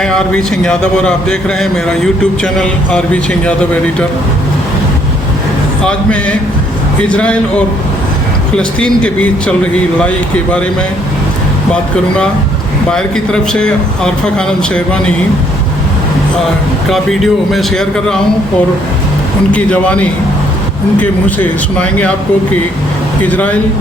मैं आरबी सिंह यादव और आप देख रहे हैं मेरा YouTube channel RB Singh Yadav editor. आज मैं इजराइल और फ़लस्तीन के बीच चल रही लड़ाई के बारे में बात करूंगा। बाहर की तरफ से आरफा खानम शेरवानी का वीडियो मैं शेयर कर रहा हूं और उनकी ज़बानी उनके मुंह से सुनाएंगे आपको कि इजराइल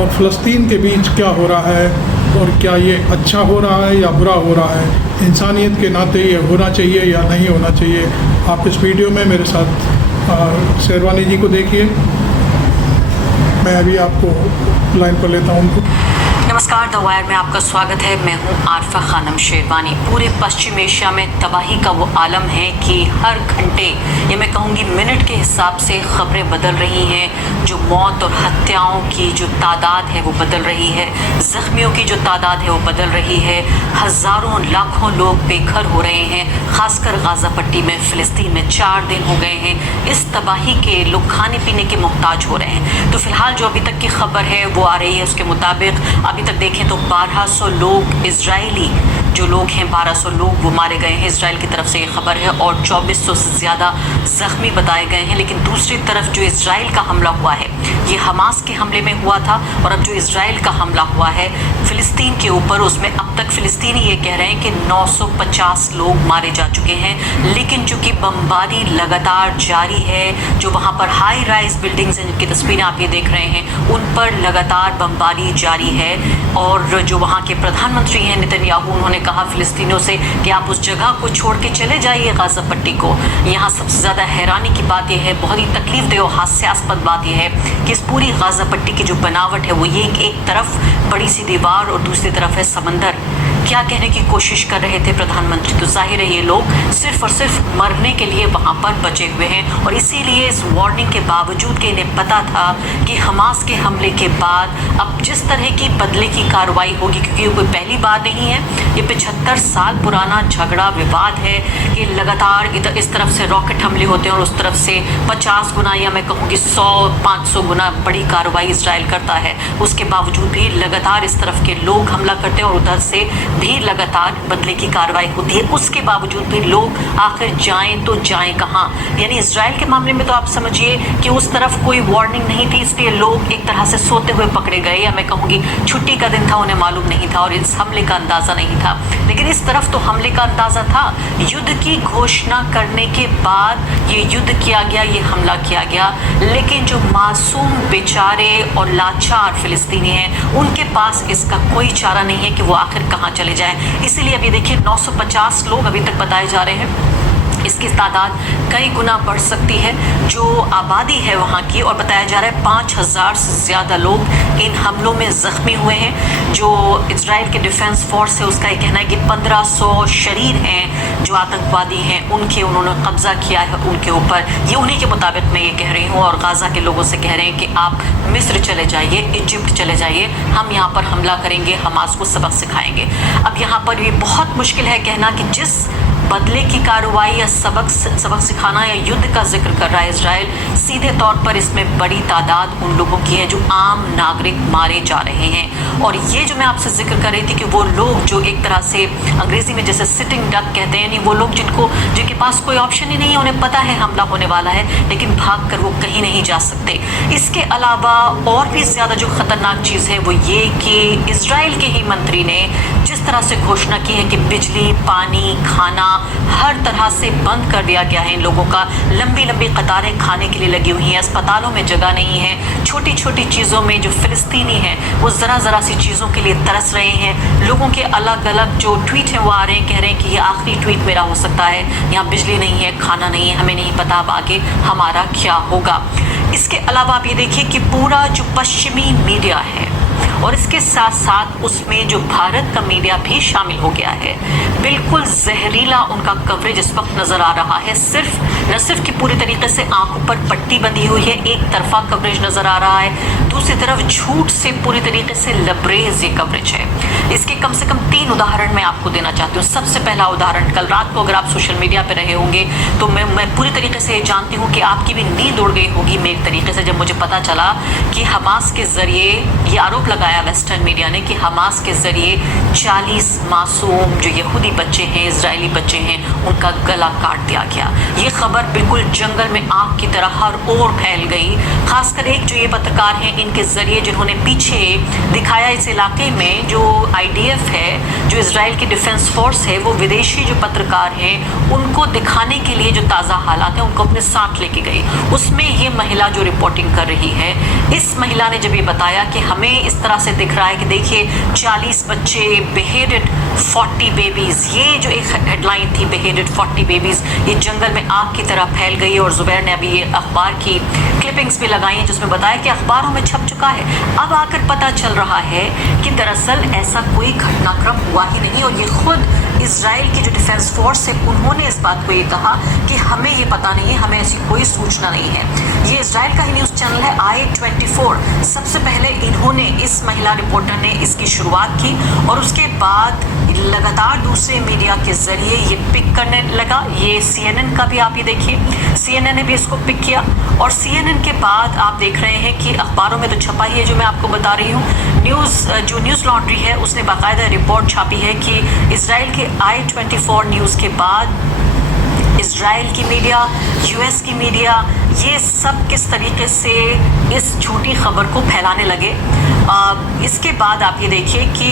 और फ़लस्तीन के बीच क्या हो रहा है और क्या ये अच्छा हो रहा है या बुरा हो रहा है, इंसानियत के नाते ये होना चाहिए या नहीं होना चाहिए। आप इस वीडियो में मेरे साथ शेरवानी जी को देखिए। मैं अभी आपको लाइन पर लेता हूँ उनको। नमस्कार, द वायर में आपका स्वागत है। मैं हूं आरफा खानम शेरवानी। पूरे पश्चिम एशिया में तबाही का वो आलम है कि हर घंटे या मैं कहूँगी मिनट के हिसाब से खबरें बदल रही हैं। जो मौत और हत्याओं की जो तादाद है वो बदल रही है, ज़ख्मियों की जो तादाद है वो बदल रही है। हज़ारों लाखों लोग बेघर हो रहे हैं, ख़ासकर गाज़ा पट्टी में, फ़लस्तीन में 4 दिन हो गए हैं। इस तबाही के लोग खाने पीने के मोहताज हो रहे हैं। तो फ़िलहाल जो अभी तक की खबर है वो आ रही है, उसके मुताबिक अभी तक देखें तो 1200 लोग इजरायली जो लोग हैं 1200 लोग वो मारे गए हैं, इजराइल की तरफ से ये खबर है, और 2400 से ज़्यादा ज़ख्मी बताए गए हैं। लेकिन दूसरी तरफ जो इजराइल का हमला हुआ है ये हमास के हमले में हुआ था, और अब जो इजराइल का हमला हुआ है फ़िलिस्तीन के ऊपर, उसमें अब तक फ़िलिस्तीनी ये कह रहे हैं कि 950 लोग मारे जा चुके हैं। लेकिन चूँकि बमबारी लगातार जारी है, जो वहाँ पर हाई राइज बिल्डिंग्स हैं जिनकी तस्वीरें आप ये देख रहे हैं, उन पर लगातार बमबारी जारी है। और जो वहाँ के प्रधानमंत्री हैं नेतन्याहू, उन्होंने कहा फ़िलिस्तीनियों से कि आप उस जगह को छोड़ के चले जाइए गाज़ा पट्टी को। यहाँ सबसे ज़्यादा हैरानी की बात यह है, बहुत ही तकलीफ़देह और हास्यास्पद बात यह है कि इस पूरी गाज़ा पट्टी की जो बनावट है वो ये कि एक तरफ बड़ी सी दीवार और दूसरी तरफ है समंदर। क्या कहने की कोशिश कर रहे थे प्रधानमंत्री? तो जाहिर है ये लोग सिर्फ और सिर्फ मरने के लिए वहाँ पर बचे हुए हैं, और इसीलिए इस वार्निंग के बावजूद कि इन्हें पता था कि हमास के हमले के बाद अब जिस तरह की बदले की कार्रवाई होगी, क्योंकि ये कोई पहली बार नहीं है, ये 75 साल पुराना झगड़ा विवाद है कि लगातार इधर इस तरफ से रॉकेट हमले होते हैं और उस तरफ से 50 गुना या मैं कहूँगी 100-500 गुना बड़ी कार्रवाई इजराइल करता है। उसके बावजूद भी लगातार इस तरफ के लोग हमला करते हैं और उधर से भी लगातार बदले की कार्रवाई होती है। उसके बावजूद भी लोग आखिर जाएं तो जाएं कहाँ? यानी इजराइल के मामले में तो आप समझिए कि उस तरफ कोई वार्निंग नहीं थी, इसलिए लोग एक तरह से सोते हुए पकड़े गए, या मैं कहूँगी छुट्टी का दिन था, उन्हें मालूम नहीं था और इस हमले का अंदाज़ा नहीं था। लेकिन इस तरफ तो हमले का अंदाज़ा था। युद्ध की घोषणा करने के बाद ये युद्ध किया गया, ये हमला किया गया। लेकिन जो मासूम बेचारे और लाचार फ़िलिस्तीनी हैं, उनके पास इसका कोई चारा नहीं है कि वो आखिर कहाँ चले जाएं। इसीलिए अभी देखिए 950 लोग अभी तक बताए जा रहे हैं। इसकी तादाद कई गुना बढ़ सकती है जो आबादी है वहाँ की, और बताया जा रहा है 5000 से ज़्यादा लोग इन हमलों में ज़ख्मी हुए हैं। जो इजराइल के डिफेंस फोर्स है उसका ये कहना है कि 1500 शरीर हैं जो आतंकवादी हैं, उनके उन्होंने कब्ज़ा किया है उनके ऊपर। ये उन्हीं के मुताबिक मैं ये कह रही हूँ, और गाज़ा के लोगों से कह रहे हैं कि आप मिस्र चले जाइए, इजिप्ट चले जाइए, हम यहाँ पर हमला करेंगे, हमास को सबक सिखाएंगे। अब यहाँ पर ये बहुत मुश्किल है कहना कि जिस बदले की कार्रवाई या सबक सिखाना या युद्ध का जिक्र कर रहा है इजराइल, सीधे तौर पर इसमें बड़ी तादाद उन लोगों की है जो आम नागरिक मारे जा रहे हैं। और ये जो मैं आपसे जिक्र कर रही थी कि वो लोग जो एक तरह से अंग्रेज़ी में जैसे सिटिंग डक कहते हैं, नहीं वो लोग जिनके पास कोई ऑप्शन ही नहीं है, उन्हें पता है हमला होने वाला है, लेकिन भाग कर वो कहीं नहीं जा सकते। इसके अलावा और भी ज़्यादा जो ख़तरनाक चीज़ है वो ये कि इजराइल के ही मंत्री ने जिस तरह से घोषणा की है कि बिजली, पानी, खाना हर तरह से बंद कर दिया गया है इन लोगों का। लंबी लंबी कतारें खाने के लिए लगी हुई हैं, अस्पतालों में जगह नहीं है। छोटी छोटी चीज़ों में जो फ़िलिस्तीनी हैं वो ज़रा सी चीज़ों के लिए तरस रहे हैं। लोगों के अलग अलग जो ट्वीट हैं वो आ रहे हैं, कह रहे हैं कि ये आखिरी ट्वीट मेरा हो सकता है, यहाँ बिजली नहीं है, खाना नहीं है, हमें नहीं पता अब आगे हमारा क्या होगा। इसके अलावा आप ये देखिए कि पूरा जो पश्चिमी मीडिया है और इसके साथ साथ उसमें जो भारत का मीडिया भी शामिल हो गया है, बिल्कुल जहरीला उनका कवरेज इस वक्त नज़र आ रहा है। न सिर्फ कि पूरी तरीके से आंखों पर पट्टी बंधी हुई है, एक तरफा कवरेज नज़र आ रहा है, दूसरी तरफ झूठ से पूरी तरीके से लबरेज ये कवरेज है। इसके कम से कम 3 उदाहरण मैं आपको देना चाहती हूँ। सबसे पहला उदाहरण, कल रात को अगर आप सोशल मीडिया पर रहे होंगे तो मैं पूरी तरीके से जानती हूँ कि आपकी भी नींद उड़ गई होगी मेरे तरीके से, जब मुझे पता चला कि हमास के ज़रिए ये आरोप लगाया बताया वेस्टर्न मीडिया ने कि हमास के ज़रिए 40 मासूम जो यहूदी बच्चे हैं, इजरायली बच्चे हैं, उनका गला काट दिया गया। ये खबर बिल्कुल जंगल में आग की तरह हर ओर फैल गई। खासकर एक जो ये पत्रकार हैं, इनके ज़रिए जिन्होंने पीछे दिखाया इस इलाके में जो IDF है, जो इजराइल की डिफेंस फोर्स है, वो विदेशी जो पत्रकार हैं उनको दिखाने के लिए जो ताज़ा हालात हैं उनको अपने साथ लेके गई। उसमें ये महिला जो रिपोर्टिंग कर रही है, इस महिला ने जब ये बताया कि हमें इस तरह से दिख रहा है कि देखिए 40 बच्चे, बेहेडेड 40 बेबीज़, ये जो एक हेडलाइन थी बेहेडेड 40 बेबीज़, ये जंगल में आग की तरह फैल गई। और जुबैर ने अभी ये अखबार की क्लिपिंग्स भी लगाई हैं जिसमें बताया कि अखबारों में छप चुका है। अब आकर पता चल रहा है कि दरअसल ऐसा कोई घटनाक्रम हुआ ही नहीं, और ये खुद इजराइल की जो डिफेंस फोर्स है उन्होंने इस बात को ये कहा कि हमें ये पता नहीं है, हमें ऐसी कोई सूचना नहीं है। ये इजराइल का ही न्यूज़ चैनल है i24, सबसे पहले इन्होंने, इस महिला रिपोर्टर ने इसकी शुरुआत की और उसके बाद लगातार दूसरे मीडिया के जरिए ये पिक करने लगा। ये CNN का भी आप ये देखिए, CNN ने भी इसको पिक किया और CNN के बाद आप देख रहे हैं कि अखबारों में तो छपा ही है जो मैं आपको बता रही हूँ। जो न्यूज़ लॉन्ड्री है उसने बाकायदा रिपोर्ट छापी है कि इजराइल के i24 न्यूज़ के बाद इजराइल की मीडिया, US की मीडिया, ये सब किस तरीके से इस झूठी खबर को फैलाने लगे। इसके बाद आप ये देखिए कि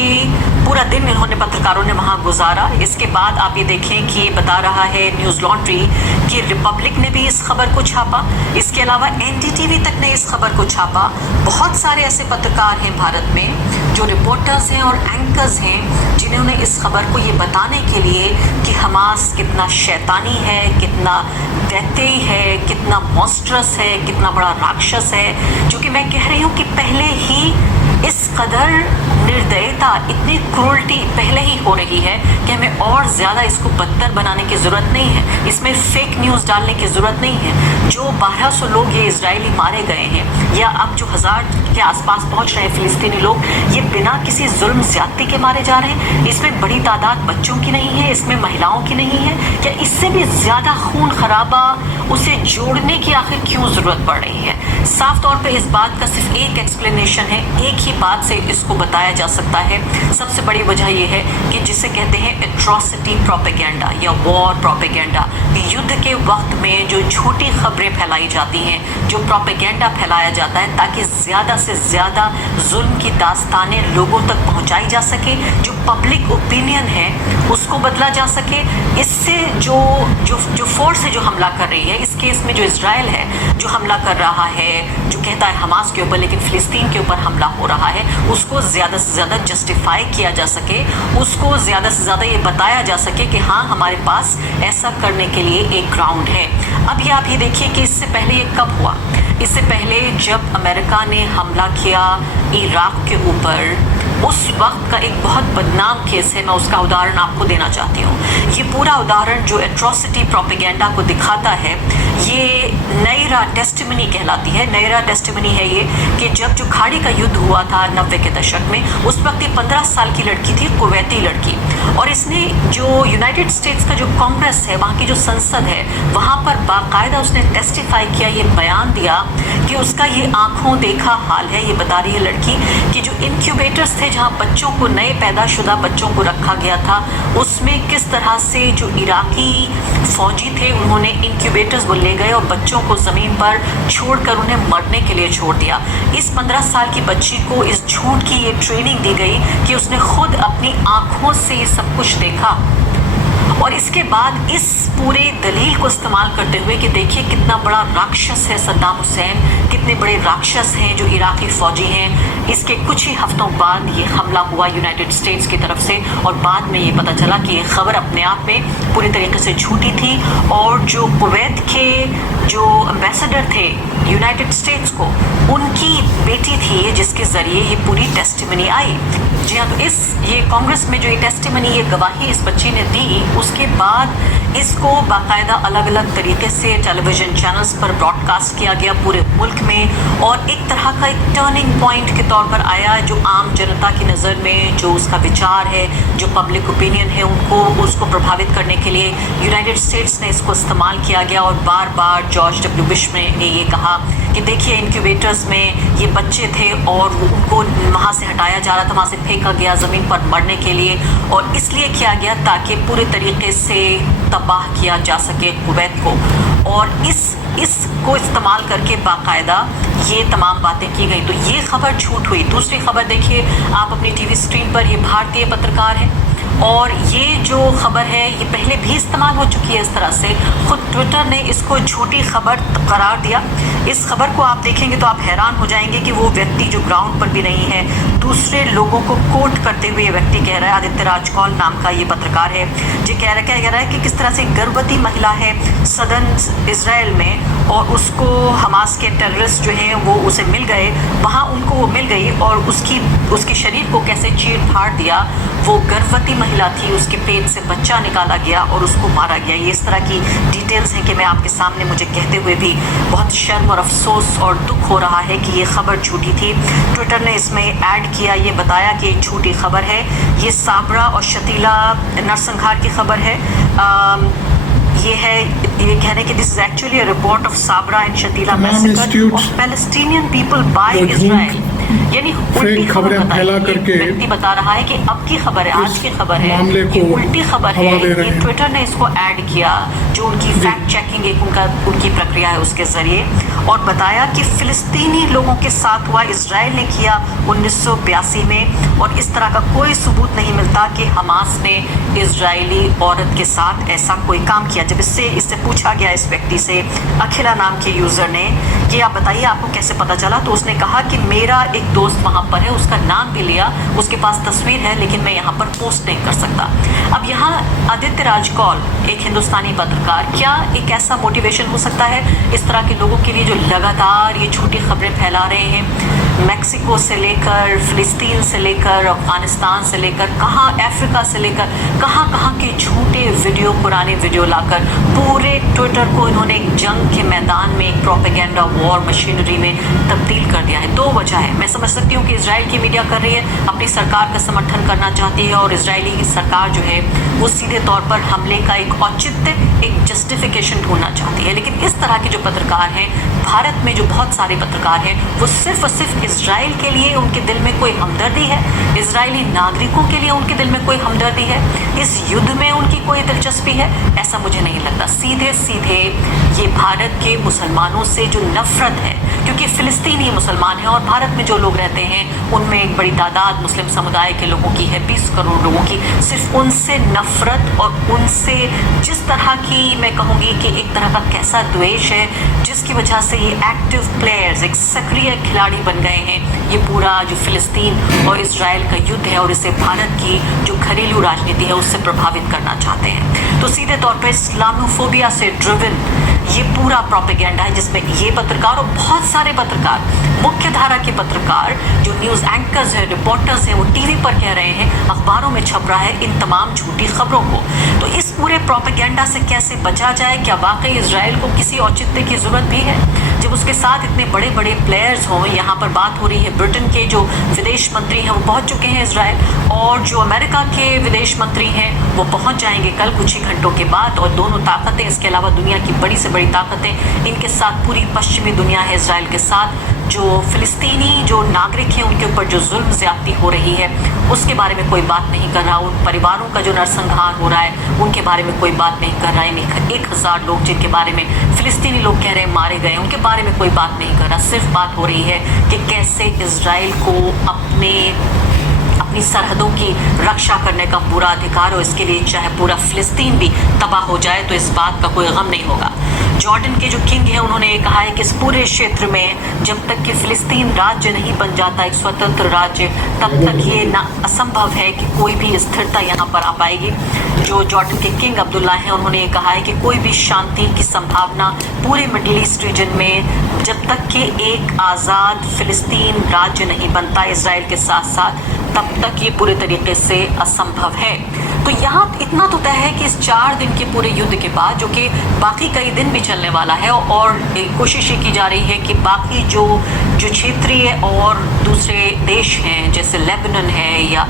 पूरा दिन इन्होंने, पत्रकारों ने वहाँ गुजारा। इसके बाद आप ये देखें कि बता रहा है न्यूज़ लॉन्ड्री कि रिपब्लिक ने भी इस खबर को छापा, इसके अलावा NDTV तक ने इस खबर को छापा। बहुत सारे ऐसे पत्रकार हैं भारत में जो रिपोर्टर्स हैं और एंकर्स हैं जिन्होंने इस खबर को ये बताने के लिए कि हमास कितना शैतानी है, कितना दैत्य है, कितना मॉन्स्ट्रस है, कितना बड़ा राक्षस है, जो कि मैं कह रही हूँ कि पहले ही इस कदर निर्दयता, इतनी क्रूरटी पहले ही हो रही है कि हमें और ज़्यादा इसको बदतर बनाने की ज़रूरत नहीं है, इसमें फेक न्यूज़ डालने की ज़रूरत नहीं है। जो 1200 लोग ये इजरायली मारे गए हैं या अब जो 1000 के आसपास पहुंच रहे हैं फिलिस्तीनी लोग, ये बिना किसी जुल्म ज़्यादती के मारे जा रहे हैं। इसमें बड़ी तादाद बच्चों की नहीं है, इसमें महिलाओं की नहीं है, क्या इससे भी ज़्यादा खून खराबा उसे जोड़ने की आखिर क्यों ज़रूरत पड़ रही है? साफ तौर पे इस बात का सिर्फ एक एक्सप्लेनेशन है, एक ही बात से इसको बताया जा सकता है। सबसे बड़ी वजह यह है कि जिसे कहते हैं एट्रोसिटी प्रोपेगेंडा या वॉर प्रोपेगेंडा। युद्ध के वक्त में जो झूठी खबरें फैलाई जाती हैं, जो प्रोपेगेंडा फैलाया जाता है ताकि ज़्यादा से ज़्यादा जुल्म की दास्तानें लोगों तक पहुंचाई जा सके, जो पब्लिक ओपिनियन है उसको बदला जा सके। इससे जो फोर्स है जो हमला कर रही है, इस केस में जो इजराइल है जो हमला कर रहा है, जो कहता है हमास के ऊपर लेकिन फिलिस्तीन के ऊपर हमला हो रहा है, उसको ज़्यादा से ज़्यादा जस्टिफाई किया जा सके, उसको ज़्यादा से ज़्यादा ये बताया जा सके कि हाँ हमारे पास ऐसा करने के लिए एक ग्राउंड है। अब ये आप ये देखिए कि इससे पहले ये कब हुआ। इससे पहले जब अमेरिका ने हमला किया इराक के ऊपर, उस वक्त का एक बहुत बदनाम केस है, मैं उसका उदाहरण आपको देना चाहती हूँ। ये पूरा उदाहरण जो एट्रोसिटी प्रोपेगेंडा को दिखाता है, ये नैरा टेस्टिमनी कहलाती है। नैरा टेस्टिमनी है ये कि जब जो खाड़ी का युद्ध हुआ था 90 के दशक में, उस वक्त ये 15 साल की लड़की थी, कुवैती लड़की, और इसने जो यूनाइटेड स्टेट्स का जो कांग्रेस है, वहाँ की जो संसद है, वहाँ पर बाकायदा उसने टेस्टिफाई किया, ये बयान दिया कि उसका ये आंखों देखा हाल है। ये बता रही है लड़की कि जो इंक्यूबेटर्स थे जहाँ बच्चों को, नए पैदाशुदा बच्चों को रखा गया था, उसमें किस तरह से जो इराकी फौजी थे उन्होंने इंक्यूबेटर्स वो ले गए और बच्चों को ज़मीन पर छोड़कर उन्हें मरने के लिए छोड़ दिया। इस 15 साल की बच्ची को इस झूठ की ये ट्रेनिंग दी गई कि उसने खुद अपनी आँखों से ये सब कुछ देखा, और इसके बाद इस पूरे दलील को इस्तेमाल करते हुए कि देखिए कितना बड़ा राक्षस है सद्दाम हुसैन, कितने बड़े राक्षस हैं जो इराकी फ़ौजी हैं। इसके कुछ ही हफ्तों बाद ये हमला हुआ यूनाइटेड स्टेट्स की तरफ से, और बाद में ये पता चला कि ये खबर अपने आप में पूरी तरीके से झूठी थी, और जो कुवैत के जो एम्बेसडर थे यूनाइटेड स्टेट्स को, उनकी बेटी थी ये जिसके ज़रिए ये पूरी टेस्टिमनी आई। जी हाँ, तो ये कांग्रेस में जो ये टेस्टिमनी, ये गवाही इस बच्ची ने दी, उसके बाद इसको बाकायदा अलग अलग तरीके से टेलीविज़न चैनल्स पर ब्रॉडकास्ट किया गया पूरे मुल्क में, और एक तरह का एक टर्निंग पॉइंट के तौर पर आया जो आम जनता की नज़र में जो उसका विचार है, जो पब्लिक ओपिनियन है उसको प्रभावित करने के लिए यूनाइटेड स्टेट्स ने इसको इस्तेमाल किया गया। और बार बार जॉर्ज डब्ल्यू बुश ने ये कहा कि देखिए इनक्यूबेटर्स में ये बच्चे थे और उनको वहाँ से हटाया जा रहा था, वहाँ से फेंका गया ज़मीन पर मरने के लिए, और इसलिए किया गया ताकि पूरे तरीके से तबाह किया जा सके कुवैत को। और इसको इस्तेमाल करके बाकायदा ये तमाम बातें की गई। तो ये खबर झूठ हुई। दूसरी खबर देखिए आप अपनी टीवी स्क्रीन पर, ये भारतीय पत्रकार है और ये जो खबर है ये पहले भी इस्तेमाल हो चुकी है इस तरह से। खुद ट्विटर ने इसको झूठी खबर करार दिया। इस खबर को आप देखेंगे तो आप हैरान हो जाएंगे कि वो व्यक्ति जो ग्राउंड पर भी नहीं है, दूसरे लोगों को कोट करते हुए ये व्यक्ति कह रहा है, आदित्य राजकौल नाम का ये पत्रकार है, जो कह रहा है कि किस तरह से गर्भवती महिला है सदर्न इजराइल में और उसको हमास के टेररिस्ट जो हैं वो उसे मिल गए, वहाँ उनको वो मिल गई और उसके शरीर को कैसे चीर फाड़ दिया। वो गर्भवती महिला थी, उसके पेट से बच्चा निकाला गया और उसको मारा गया। ये इस तरह की डिटेल्स हैं कि मैं आपके सामने, मुझे कहते हुए भी बहुत शर्म और अफसोस और दुख हो रहा है कि ये खबर झूठी थी। ट्विटर ने इसमें ऐड किया, ये बताया कि झूठी खबर है, ये साबरा और शतीला नरसंहार की खबर है। ये कहने कि this is actually a report of Sabra and Shatila massacre of Palestinian people by Israel. यानी उल्टी खबरें फैला करके व्यक्ति बता रहा है कि अब की खबर है, आज की खबर है, ये उल्टी खबर है। ये ट्विटर ने इसको ऐड किया, जो उनकी फैक्ट चेकिंग एक उनकी प्रक्रिया है उसके जरिए, और बताया कि फिलिस्तीनी लोगों के साथ हुआ इजराइल ने किया 1982 में, और इस तरह का कोई सबूत नहीं मिलता कि हमास ने इजरायली औरत के साथ ऐसा कोई काम किया। जब इससे पूछा गया इस व्यक्ति से, अखिला नाम के यूजर ने, कि आप बताइए आपको कैसे पता चला, तो उसने कहा कि मेरा एक दोस्त वहाँ पर है, उसका नाम भी लिया, उसके पास तस्वीर है, लेकिन मैं यहाँ पर पोस्ट नहीं कर सकता। अब यहाँ आदित्य राजकौल एक हिंदुस्तानी पत्रकार, क्या एक ऐसा मोटिवेशन हो सकता है इस तरह के लोगों के लिए जो लगातार ये झूठी खबरें फैला रहे हैं, मैक्सिको से लेकर, फिलिस्तीन से लेकर, अफगानिस्तान से लेकर, अफ्रीका से लेकर कहाँ के झूठे वीडियो, पुराने वीडियो लाकर पूरे ट्विटर को इन्होंने एक जंग के मैदान में, एक प्रोपेगेंडा वॉर मशीनरी में तब्दील कर दिया है। दो वजह है, मैं समझ सकती हूँ कि इजराइल की मीडिया कर रही है, अपनी सरकार का समर्थन करना चाहती है, और इजरायली सरकार जो है वो सीधे तौर पर हमले का एक औचित्य, एक जस्टिफिकेशन ढूंढना चाहती है। लेकिन इस तरह के जो पत्रकार हैं भारत में, जो बहुत सारे पत्रकार हैं, वो सिर्फ और सिर्फ इजराइल के लिए उनके दिल में कोई हमदर्दी है, इजरायली नागरिकों के लिए उनके दिल में कोई हमदर्दी है, इस युद्ध में उनकी कोई दिलचस्पी है, ऐसा मुझे नहीं लगता। सीधे सीधे ये भारत के मुसलमानों से जो नफरत है, क्योंकि फिलिस्तीनी मुसलमान हैं और भारत में जो लोग रहते हैं उनमें एक बड़ी तादाद मुस्लिम समुदाय के लोगों की है, 20 करोड़ लोगों की, सिर्फ उनसे नफरत और उनसे जिस तरह की, मैं कहूँगी कि एक तरह का कैसा द्वेष है, जिसकी वजह से ये एक्टिव प्लेयर्स, एक सक्रिय खिलाड़ी बन गए हैं। ये पूरा जो फिलिस्तीन और इजराइल का युद्ध है और इसे भारत की जो घरेलू राजनीति है उससे प्रभावित करना चाहते हैं। तो सीधे तौर पर इस्लामोफोबिया से ड्रिवन ये पूरा प्रोपेगेंडा है, जिसमें ये पत्रकार और बहुत सारे पत्रकार, मुख्य धारा के पत्रकार, जो न्यूज़ एंकर्स हैं, रिपोर्टर्स हैं, वो टीवी पर कह रहे हैं, अखबारों में छप रहा है इन तमाम झूठी खबरों को। तो इस पूरे प्रोपेगेंडा से कैसे बचा जाए? क्या वाकई इजराइल को किसी औचित्य की ज़रूरत भी है जब उसके साथ इतने बड़े बड़े प्लेयर्स हों? यहाँ पर बात हो रही है ब्रिटेन के जो विदेश मंत्री हैं वो पहुँच चुके हैं इजराइल, और जो अमेरिका के विदेश मंत्री हैं वो पहुँच जाएंगे कल कुछ ही घंटों के बाद। और दोनों ताकतें, इसके अलावा दुनिया की बड़ी से बड़ी ताकतें, इनके साथ पूरी पश्चिमी दुनिया है इजराइल के साथ। जो फिलिस्तीनी जो नागरिक हैं उनके ऊपर जो जुल्म ज़्यादती हो रही है उसके बारे में कोई बात नहीं कर रहा। उन परिवारों का जो नरसंहार हो रहा है उनके बारे में कोई बात नहीं कर रहा है। 1000 लोग जिनके बारे में फिलिस्तीनी लोग कह रहे हैं मारे गए, उनके बारे में कोई बात नहीं कर रहा। सिर्फ बात हो रही है कि कैसे इजराइल को अपनी सरहदों की रक्षा करने का पूरा अधिकार हो, इसके लिए चाहे पूरा फिलिस्तीन भी तबाह हो जाए तो इस बात का कोई गम नहीं होगा। जॉर्डन के जो किंग हैं उन्होंने ये कहा है कि इस पूरे क्षेत्र में जब तक कि फिलिस्तीन राज्य नहीं बन जाता, एक स्वतंत्र राज्य, तब तक ये ना असंभव है कि कोई भी स्थिरता यहाँ पर आ पाएगी। जो जॉर्डन के किंग अब्दुल्ला हैं उन्होंने ये कहा है कि कोई भी शांति की संभावना पूरे मिडिल ईस्ट रीजन में जब तक कि एक आज़ाद फिलिस्तीन राज्य नहीं बनता इजराइल के साथ साथ, तब तक ये पूरे तरीके से असंभव है। तो यहाँ इतना तो तय है कि इस 4 दिन के पूरे युद्ध के बाद, जो कि बाकी कई दिन भी चलने वाला है, और कोशिश ये की जा रही है कि बाकी जो क्षेत्रीय और दूसरे देश हैं जैसे लेबनान है या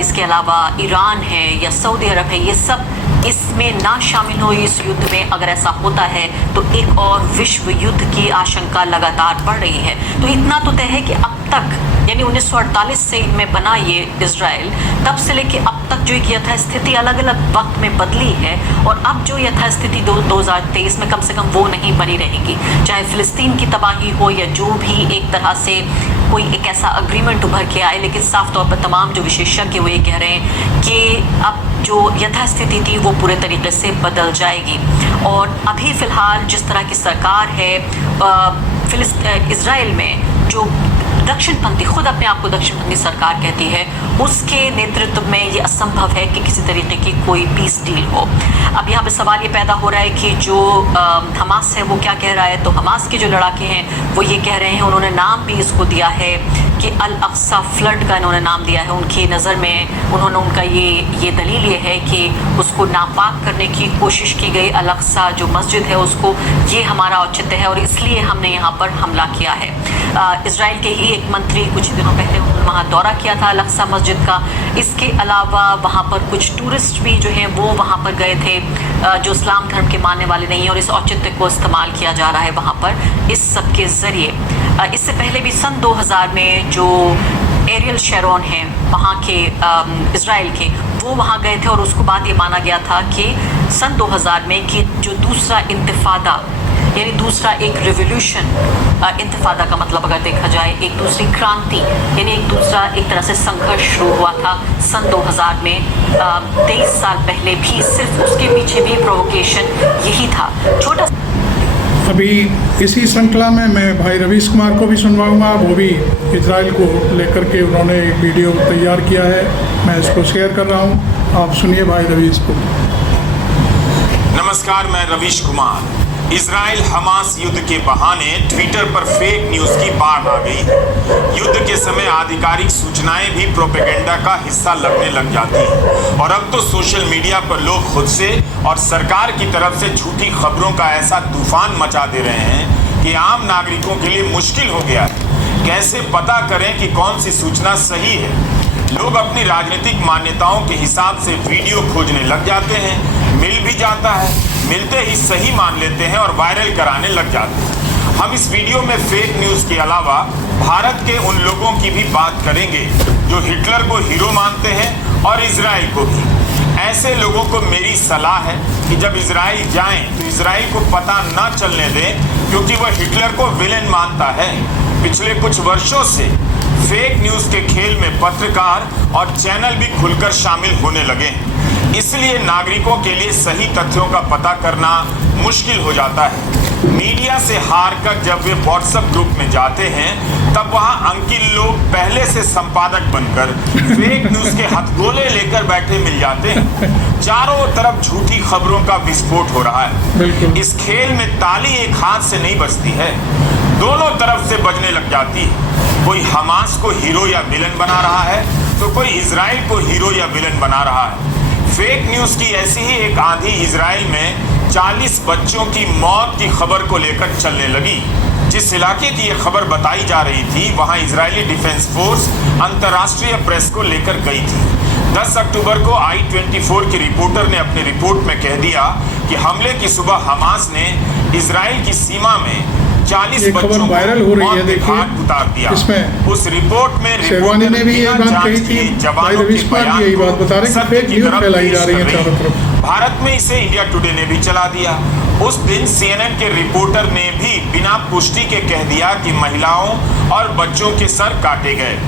इसके अलावा ईरान है या सऊदी अरब है, ये सब इसमें ना शामिल हो इस युद्ध में। अगर ऐसा होता है तो एक और विश्व युद्ध की आशंका लगातार बढ़ रही है। तो इतना तो तय है कि अब तक, यानी 1948 से में बना ये इजराइल, तब से लेके अब तक जो एक यथास्थिति अलग अलग वक्त में बदली है, और अब जो यथास्थिति 2023 में कम से कम वो नहीं बनी रहेगी। चाहे फिलिस्तीन की तबाही हो या जो भी एक तरह से कोई एक ऐसा अग्रीमेंट उभर के आए, लेकिन साफ तौर पर तमाम जो विशेषज्ञ वो ये कह रहे हैं कि अब जो यथास्थिति थी वो पूरे तरीके से बदल जाएगी। और अभी फ़िलहाल जिस तरह की सरकार है इजराइल में, जो दक्षिणपंथी, खुद अपने आप को दक्षिणपंथी सरकार कहती है, उसके नेतृत्व में ये असंभव है कि किसी तरीके की कोई पीस डील हो। अब यहाँ पे सवाल ये पैदा हो रहा है कि जो हमास है वो क्या कह रहा है। तो हमास के जो लड़ाके हैं वो ये कह रहे हैं, उन्होंने नाम भी इसको दिया है कि अल अक्सा फ्लड का इन्होंने नाम दिया है। उनकी नज़र में उन्होंने उनका ये दलील ये है कि उसको नापाक करने की कोशिश की गई। अल अक्सा जो मस्जिद है उसको, ये हमारा औचित्य है और इसलिए हमने यहाँ पर हमला किया है। इजराइल के ही एक मंत्री कुछ दिनों पहले उन्होंने वहाँ दौरा किया था अल अक्सा मस्जिद का। इसके अलावा वहाँ पर कुछ टूरिस्ट भी जो हैं वो वहाँ पर गए थे जो इस्लाम धर्म के मानने वाले नहीं हैं, और इस औचित्य को इस्तेमाल किया जा रहा है वहाँ पर इस सब के ज़रिए। इससे पहले भी सन 2000 में जो एरियल शेरोन हैं वहाँ के इजराइल के, वो वहाँ गए थे, और उसको बाद ये माना गया था कि सन 2000 में कि जो दूसरा इंतिफादा, यानी दूसरा एक रेवोल्यूशन, इंतिफादा का मतलब अगर देखा जाए एक दूसरी क्रांति, यानी एक दूसरा एक तरह से संघर्ष शुरू हुआ था सन 2000 में। 23 साल पहले भी सिर्फ उसके पीछे भी प्रोवोकेशन यही था, छोटा। अभी इसी श्रृंखला में मैं भाई रवीश कुमार को भी सुनवाऊंगा। वो भी इजराइल को लेकर के उन्होंने एक वीडियो तैयार किया है, मैं इसको शेयर कर रहा हूँ, आप सुनिए भाई रवीश को। नमस्कार, मैं रवीश कुमार। इजराइल हमास युद्ध के बहाने ट्विटर पर फेक न्यूज की बाढ़ आ गई है। युद्ध के समय आधिकारिक सूचनाएं भी प्रोपेगेंडा का हिस्सा लगने लग जाती हैं, और अब तो सोशल मीडिया पर लोग खुद से और सरकार की तरफ से झूठी खबरों का ऐसा तूफान मचा दे रहे हैं कि आम नागरिकों के लिए मुश्किल हो गया है कैसे पता करें कि कौन सी सूचना सही है। लोग अपनी राजनीतिक मान्यताओं के हिसाब से वीडियो खोजने लग जाते हैं, मिल भी जाता है, मिलते ही सही मान लेते हैं और वायरल कराने लग जाते हैं। हम इस वीडियो में फेक न्यूज़ के अलावा भारत के उन लोगों की भी बात करेंगे जो हिटलर को हीरो मानते हैं और इजराइल को भी। ऐसे लोगों को मेरी सलाह है कि जब इजराइल जाएं तो इजराइल को पता ना चलने दें, क्योंकि वह हिटलर को विलेन मानता है। पिछले कुछ वर्षों से फेक न्यूज़ के खेल में पत्रकार और चैनल भी खुलकर शामिल होने लगे हैं। इसलिए नागरिकों के लिए सही तथ्यों का पता करना मुश्किल हो जाता है। मीडिया से हार कर जब वे व्हाट्सएप ग्रुप में जाते हैं, तब वहां अंकिल लोग पहले से संपादक बनकर फेक न्यूज़ के हथगोले लेकर बैठे मिल जाते हैं। चारों तरफ झूठी खबरों का विस्फोट हो रहा है। इस खेल में ताली एक हाथ से नहीं बजती है, दोनों तरफ से बजने लग जाती है। कोई हमास को हीरो या विलन बना रहा है तो कोई इजराइल को हीरो या विलन बना रहा है। फेक न्यूज़ की ऐसी ही एक आंधी इजराइल में 40 बच्चों की मौत की खबर को लेकर चलने लगी। जिस इलाके की ये खबर बताई जा रही थी, वहां इजरायली डिफेंस फोर्स अंतर्राष्ट्रीय प्रेस को लेकर गई थी। 10 अक्टूबर को I-24 की रिपोर्टर ने अपनी रिपोर्ट में कह दिया कि हमले की सुबह हमास ने इजराइल की सीमा में 40 बच्चों वायरल हो रही है, देखिए उतार दिया। इसमें उस रिपोर्ट में शेरवानी ने भी ये बात कही थी, भाई रवीश कुमार भी यही बात बता रहे हैं कि फेक न्यूज़ फैलाई जा रही है चारों तरफ। भारत में इसे इंडिया टुडे ने भी चला दिया। उस दिन CNN के रिपोर्टर ने भी बिना पुष्टि के कह दिया कि महिलाओं और बच्चों के सर काटे गए।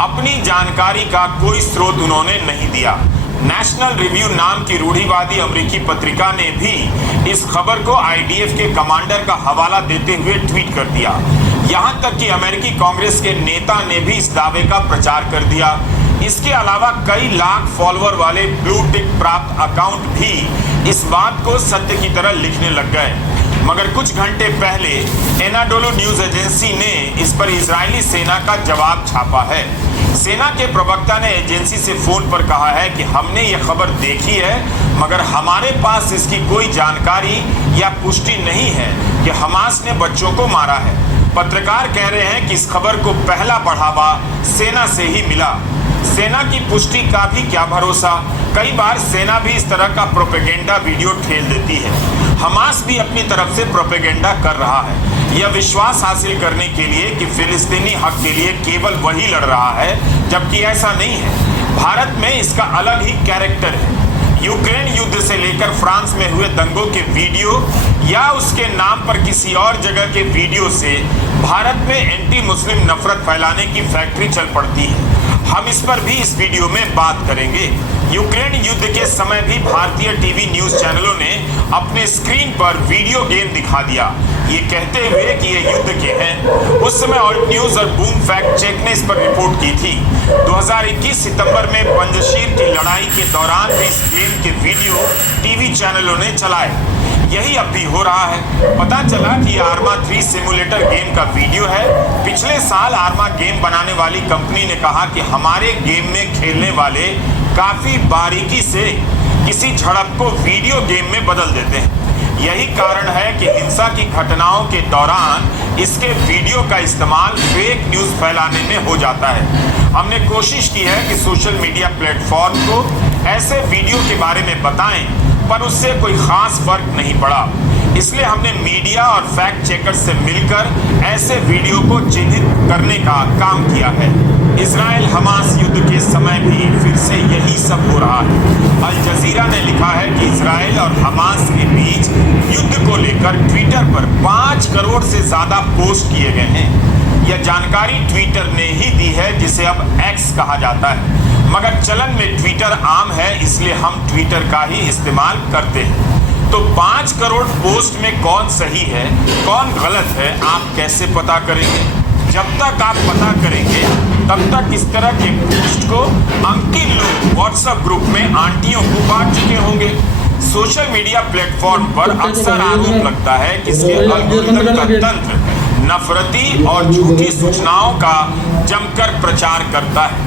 अपनी जानकारी का कोई स्रोत उन्होंने नहीं दिया। नेशनल रिव्यू नाम की रूढ़िवादी अमेरिकी पत्रिका ने भी इस खबर को IDF के कमांडर का हवाला देते हुए ट्वीट कर दिया। यहां तक कि अमेरिकी कांग्रेस के नेता ने भी इस दावे का प्रचार कर दिया। इसके अलावा कई लाख फॉलोअर वाले ब्लू टिक प्राप्त अकाउंट भी इस बात को सत्य की तरह लिखने लग गए। मगर कुछ घंटे पहले एनाडोलू न्यूज एजेंसी ने इस पर इजरायली सेना का जवाब छापा है। सेना के प्रवक्ता ने एजेंसी से फोन पर कहा है कि हमने ये खबर देखी है, मगर हमारे पास इसकी कोई जानकारी या पुष्टि नहीं है कि हमास ने बच्चों को मारा है। पत्रकार कह रहे हैं कि इस खबर को पहला बढ़ावा सेना से ही मिला। सेना की पुष्टि का भी क्या भरोसा, कई बार सेना भी इस तरह का प्रोपेगेंडा वीडियो ठेल देती है। हमास भी अपनी तरफ से प्रोपेगेंडा कर रहा है, यह विश्वास हासिल करने के लिए कि फिलिस्तीनी हक के लिए केवल वही लड़ रहा है, जबकि ऐसा नहीं है। भारत में इसका अलग ही कैरेक्टर है। यूक्रेन युद्ध से लेकर फ्रांस में हुए दंगों के वीडियो या उसके नाम पर किसी और जगह के वीडियो से भारत में एंटी मुस्लिम नफरत फैलाने की फैक्ट्री चल पड़ती है। हम इस पर भी इस वीडियो में बात करेंगे। यूक्रेन युद्ध के समय भी भारतीय टीवी न्यूज चैनलों ने अपने स्क्रीन पर वीडियो गेम दिखा दिया, ये कहते हुए कि ये युद्ध के हैं। उस समय ऑल्ट न्यूज और बूम फैक्ट चेक ने इस पर रिपोर्ट की थी। 2021 सितंबर में पंजशीर की लड़ाई के दौरान भी इस गेम के वीडियो टीवी चैनलों ने चलाए। यही अब भी हो रहा है। पता चला कि आर्मा 3 सिमुलेटर गेम का वीडियो है। पिछले साल आर्मा गेम बनाने वाली कंपनी ने कहा कि हमारे गेम में खेलने वाले काफी बारीकी से किसी झड़प को वीडियो गेम में बदल देते हैं। यही कारण है कि हिंसा की घटनाओं के दौरान इसके वीडियो का इस्तेमाल फेक न्यूज फैलाने में हो जाता है। हमने कोशिश की है कि सोशल मीडिया प्लेटफॉर्म को ऐसे वीडियो के बारे में बताएं, पर उससे कोई खास फर्क नहीं पड़ा। इसलिए हमने मीडिया और फैक्ट चेकर्स से मिलकर ऐसे वीडियो को चिन्हित करने का काम किया है। इजराइल हमास युद्ध के समय भी फिर से यही सब हो रहा है। अल जजीरा ने लिखा है कि इजराइल और हमास के बीच युद्ध को लेकर ट्विटर पर 5 करोड़ से ज्यादा पोस्ट किए गए हैं। यह जानकारी ट्विटर ने ही दी है, जिसे अब एक्स कहा जाता है, मगर चलन में ट्विटर आम है, इसलिए हम ट्विटर का ही इस्तेमाल करते हैं। तो 5 करोड़ पोस्ट में कौन सही है कौन गलत है आप कैसे पता करेंगे? जब तक आप पता करेंगे तब तक इस तरह के पोस्ट को अंकित लोग व्हाट्सएप ग्रुप में आंटियों को बांट चुके होंगे। सोशल मीडिया प्लेटफॉर्म पर अक्सर आरोप लगता है कि इसके एल्गोरिथम का तंत्र नफरती और झूठी सूचनाओं का जमकर प्रचार करता है।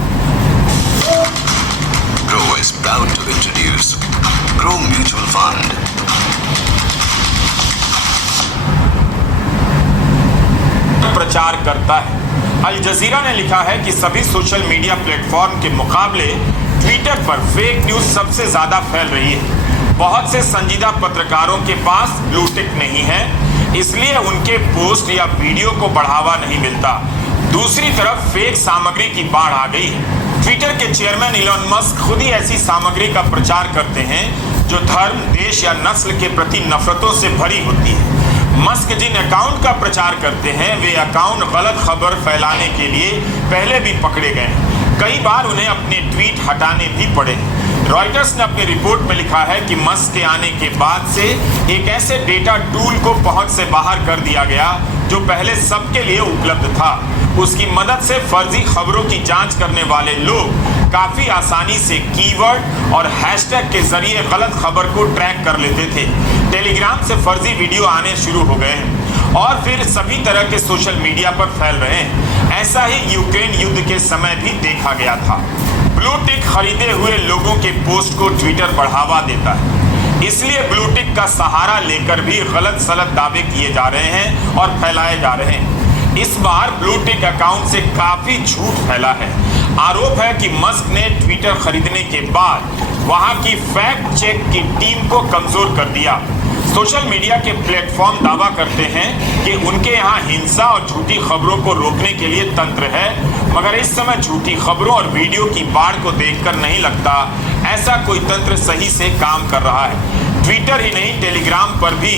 Grow is proud to introduce Grow Mutual Fund. प्रचार करता है। अल जजीरा ने लिखा है कि सभी सोशल मीडिया प्लेटफॉर्म के मुकाबले ट्विटर पर फेक न्यूज सबसे ज्यादा फैल रही है। बहुत से संजीदा पत्रकारों के पास ब्लू टिक नहीं है, इसलिए उनके पोस्ट या वीडियो को बढ़ावा नहीं मिलता। दूसरी तरफ फेक सामग्री की बाढ़ आ गई है। ट्विटर के चेयरमैन इलॉन मस्क खुद ही ऐसी सामग्री का प्रचार करते हैं जो धर्म, देश या नस्ल के प्रति नफरतों से भरी होती है। मस्क जिन अकाउंट का प्रचार करते हैं वे अकाउंट गलत खबर फैलाने के लिए पहले भी पकड़े गए हैं। कई बार उन्हें अपने ट्वीट हटाने भी पड़े। रॉयटर्स ने अपनी रिपोर्ट में लिखा है कि मस्क के आने के बाद से एक ऐसे डेटा टूल को पहुंच से बाहर कर दिया गया जो पहले सबके लिए उपलब्ध था। उसकी मदद से फर्जी खबरों की जांच करने वाले लोग काफी आसानी से कीवर्ड और हैशटैग के जरिए गलत खबर को ट्रैक कर लेते थे। टेलीग्राम से फर्जी वीडियो आने शुरू हो गए हैं और फिर सभी तरह के सोशल मीडिया पर फैल रहे हैं। ऐसा ही यूक्रेन युद्ध के समय भी देखा गया था। ब्लू टिक खरीदे हुए लोगों के पोस्ट को ट्विटर बढ़ावा देता है, इसलिए ब्लू टिक का सहारा लेकर भी गलत सलत दावे किए जा रहे हैं और फैलाए जा रहे हैं। इस बार ब्लू टिक अकाउंट से काफी झूठ फैला है। आरोप है कि मस्क ने ट्विटर खरीदने के बाद वहां की फैक्ट चेक की टीम को कमजोर कर दिया। सोशल मीडिया के प्लेटफॉर्म दावा करते हैं कि उनके यहाँ हिंसा और झूठी खबरों को रोकने के लिए तंत्र है, मगर इस समय झूठी खबरों और वीडियो की बाढ़ को देखकर नहीं लगता ऐसा कोई तंत्र सही से काम कर रहा है। ट्विटर ही नहीं, टेलीग्राम पर भी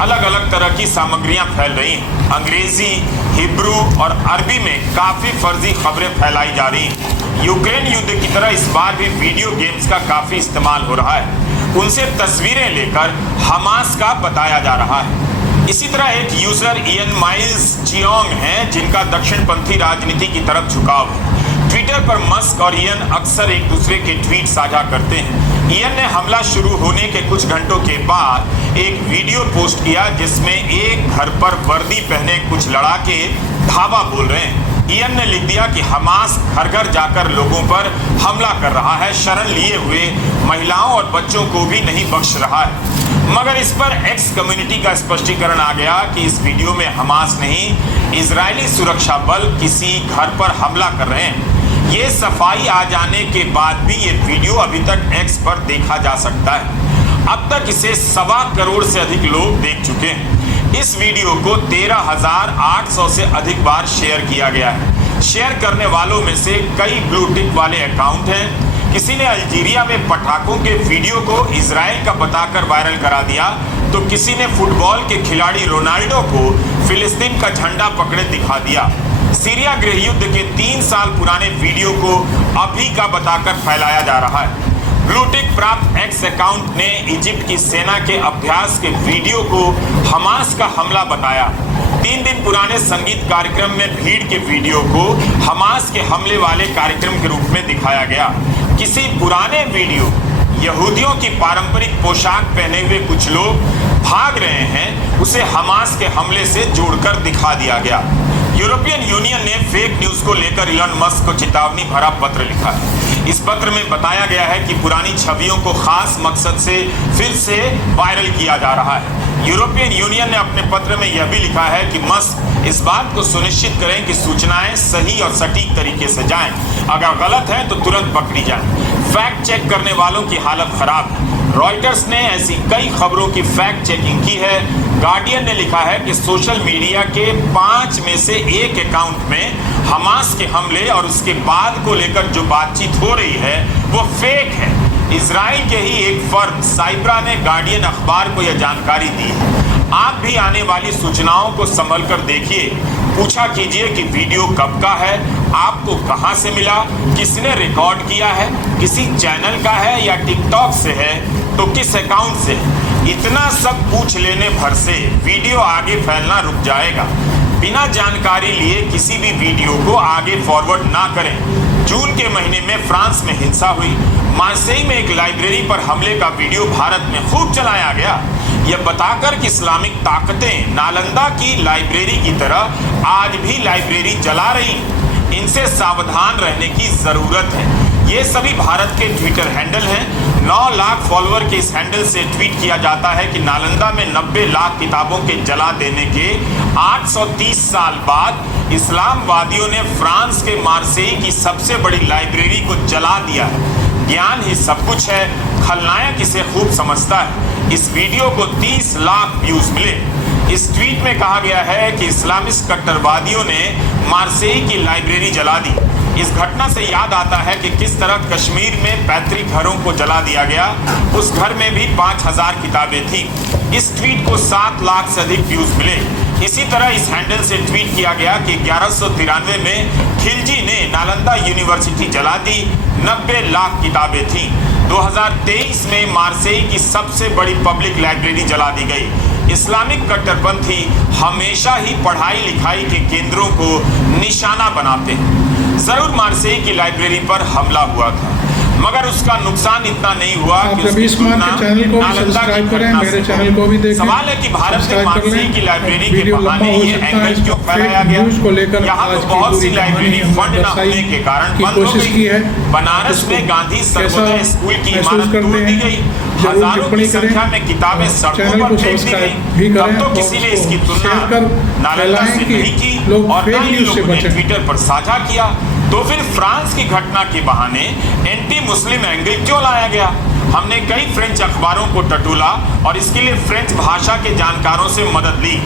अलग अलग तरह की सामग्रियां फैल रही हैं। अंग्रेजी, हिब्रू और अरबी में काफी फर्जी खबरें फैलाई जा रही हैं। यूक्रेन युद्ध की तरह इस बार भी वीडियो गेम्स का काफी इस्तेमाल हो रहा है। उनसे तस्वीरें लेकर हमास का बताया जा रहा है। इसी तरह एक यूजर इयन माइल्स जियोंग हैं जिनका दक्षिणपंथी राजनीति की तरफ झुकाव है। ट्विटर पर मस्क और इयन अक्सर एक दूसरे के ट्वीट साझा करते हैं। इयन ने हमला शुरू होने के कुछ घंटों के बाद एक वीडियो पोस्ट किया जिसमें एक घर पर वर्दी पहने कुछ लड़ाके धावा बोल रहे हैं। ईएन ने लिख दिया कि हमास घर घर जाकर लोगों पर हमला कर रहा है, शरण लिए हुए महिलाओं और बच्चों को भी नहीं बख्श रहा है। मगर इस पर एक्स कम्युनिटी का स्पष्टीकरण आ गया कि इस वीडियो में हमास नहीं, इजरायली सुरक्षा बल किसी घर पर हमला कर रहे हैं। ये सफाई आ जाने के बाद भी ये वीडियो अभी तक एक्स पर देखा जा सकता है। अब तक इसे 1.25 करोड़ से अधिक लोग देख चुके हैं। इस वीडियो को 13,800 से अधिक बार शेयर किया गया है। शेयर करने वालों में से कई ब्लू टिक वाले अकाउंट हैं। किसी ने अल्जीरिया में पटाखों के वीडियो को इजराइल का बताकर वायरल करा दिया, तो किसी ने फुटबॉल के खिलाड़ी रोनाल्डो को फिलिस्तीन का झंडा पकड़े दिखा दिया। सीरिया गृह युद्ध के 3 साल पुराने वीडियो को अभी का बताकर फैलाया जा रहा है। ब्लूटिक प्राप्त एक्स अकाउंट ने इजिप्ट की सेना के अभ्यास के वीडियो को हमास का हमला बताया। 3 दिन पुराने संगीत कार्यक्रम में भीड़ के वीडियो को हमास के हमले वाले कार्यक्रम के रूप में दिखाया गया। किसी पुराने वीडियो यहूदियों की पारंपरिक पोशाक पहने हुए कुछ लोग भाग रहे हैं, उसे हमास के हमले से जोड़कर दिखा दिया गया। यूरोपियन यूनियन ने फेक न्यूज को लेकर इलॉन मस्क को चेतावनी भरा पत्र लिखा है। इस पत्र में बताया गया है कि पुरानी छवियों को खास मकसद से फिर से वायरल किया जा रहा है। यूरोपियन यूनियन ने अपने पत्र में यह भी लिखा है कि मस्क इस बात को सुनिश्चित करें कि सूचनाएं सही और सटीक तरीके से जाएं। अगर गलत है तो तुरंत पकड़ी जाए। फैक्ट चेक करने वालों की हालत खराब है। रॉयटर्स ने ऐसी कई खबरों की फैक्ट चेकिंग की है। गार्डियन ने लिखा है कि सोशल मीडिया के 5 में से 1 अकाउंट में हमास के हमले और उसके बाद को लेकर जो बातचीत हो रही है वो फेक है। इजराइल के ही एक फर्म साइब्रा ने गार्डियन अखबार को यह जानकारी दी है। आप भी आने वाली सूचनाओं को संभल कर देखिए। पूछा कीजिए कि वीडियो कब का है, आपको कहां से मिला, किसने रिकॉर्ड किया है, किसी चैनल का है या टिकटॉक से है तो किस अकाउंट से है। इतना सब पूछ लेने भर से वीडियो आगे फैलना रुक जाएगा। बिना जानकारी लिए किसी भी वीडियो को आगे फॉरवर्ड ना करें। जून के महीने में फ्रांस में हिंसा हुई। मार्सेई में एक लाइब्रेरी पर हमले का वीडियो भारत में खूब चलाया गया, यह बताकर कि इस्लामिक ताकतें नालंदा की लाइब्रेरी की तरह आज भी लाइब्रेरी जला रही। इनसे सावधान रहने की जरूरत है। ये सभी भारत के ट्विटर हैंडल हैं। 9 लाख फॉलोअर के इस हैंडल से ट्वीट किया जाता है कि नालंदा में 90 लाख किताबों के जला देने के 830 साल बाद इस्लामवादियों ने फ्रांस के मार्सेई की सबसे बड़ी लाइब्रेरी को जला दिया है। ज्ञान ही सब कुछ है, खलनायक इसे खूब समझता है। इस वीडियो को 30 लाख व्यूज मिले। इस ट्वीट में कहा गया है कि इस्लामिस्ट कट्टरवादियों ने मार्सेई की लाइब्रेरी जला दी। इस घटना से याद आता है कि किस तरह कश्मीर में पैतृक घरों को जला दिया गया। उस घर में भी 5000 किताबें थी। इस ट्वीट को 7 लाख से अधिक व्यूज मिले। इसी तरह इस हैंडल से ट्वीट किया गया कि 1193 में खिलजी ने नालंदा यूनिवर्सिटी जला दी। 90 लाख किताबें थी। 2023 में मार्सेई की सबसे बड़ी पब्लिक लाइब्रेरी जला दी गई। इस्लामिक कट्टरपंथी हमेशा ही पढ़ाई लिखाई के केंद्रों को निशाना बनाते हैं। जरूर मार्सेई की लाइब्रेरी पर हमला हुआ था, मगर उसका नुकसान इतना नहीं हुआ कि उसकी तुलना नालंदा की घटना से हो। सवाल है कि भारत में मार्सेई की लाइब्रेरी के बहाने ये एंगल क्यों फैलाया गया। यहाँ तो बहुत सी लाइब्रेरी फंड न होने के कारण बंद हो गई। बनारस में गांधी सर्वोदय स्कूल की इमारत तोड़ दी गई। हजारों की संख्या में किताबें सड़कों पर फेंक दी गई। तब तो किसी ने इसकी तुलना नालंदा से नहीं की और न ही लोगों ने ट्विटर पर साझा किया। तो फिर फ्रांस की घटना के बहाने एंटी मुस्लिम एंगल क्यों लाया गया। हमने कई फ्रेंच अखबारों को टटोला और इसके लिए फ्रेंच भाषा के जानकारों से मदद ली।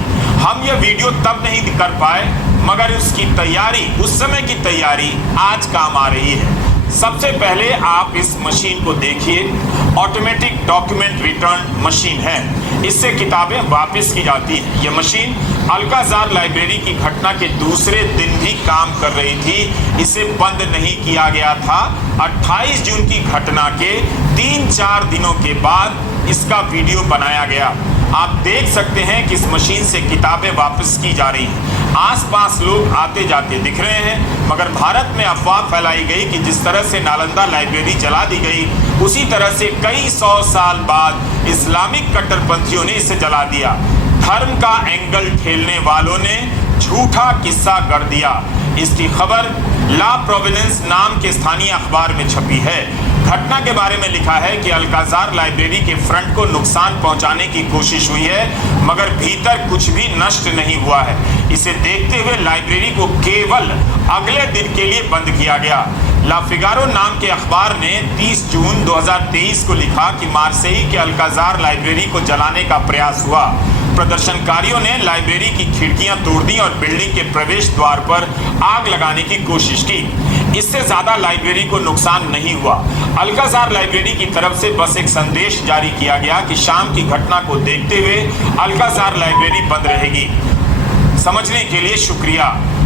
हम यह वीडियो तब नहीं कर पाए, मगर उसकी तैयारी, उस समय की तैयारी आज काम आ रही है। सबसे पहले आप इस मशीन को देखिए। ऑटोमेटिक डॉक्यूमेंट रिटर्न मशीन है। इससे किताबें वापस की जाती हैं। यह मशीन अल्काजार लाइब्रेरी की घटना के दूसरे दिन भी काम कर रही थी। इसे बंद नहीं किया गया था। 28 जून की घटना के 3-4 दिनों के बाद इसका वीडियो बनाया गया। आप देख सकते हैं कि इस मशीन से किताबें वापस की जा रही हैं। आसपास लोग आते जाते दिख रहे हैं, मगर भारत में अफवाह फैलाई गई कि जिस तरह से नालंदा लाइब्रेरी जला दी गई, उसी तरह से कई 100 साल बाद इस्लामिक कट्टरपंथियों ने इसे जला दिया। धर्म का एंगल ठेलने वालों ने झूठा किस्सा गढ़ दिया। इसकी खबर ला प्रोविडेंस नाम के स्थानीय अखबार में छपी है। घटना के बारे में लिखा है कि अल्काजार लाइब्रेरी के फ्रंट को नुकसान पहुंचाने की कोशिश हुई है, मगर भीतर कुछ भी नष्ट नहीं हुआ है। इसे देखते हुए लाइब्रेरी को केवल अगले दिन के लिए बंद किया गया। ला फिगारो नाम के अखबार ने 30 जून 2023 को लिखा कि मार्सेई के अल्काजार लाइब्रेरी को जलाने का प्रयास हुआ। प्रदर्शनकारियों ने लाइब्रेरी की खिड़कियां तोड़ दी और बिल्डिंग के प्रवेश द्वार पर आग लगाने की कोशिश की। इससे ज्यादा लाइब्रेरी को नुकसान नहीं हुआ। अल्काजार लाइब्रेरी की तरफ से बस एक संदेश जारी किया गया कि शाम की घटना को देखते हुए अल्काजार लाइब्रेरी बंद रहेगी। समझने के लिए शुक्रिया।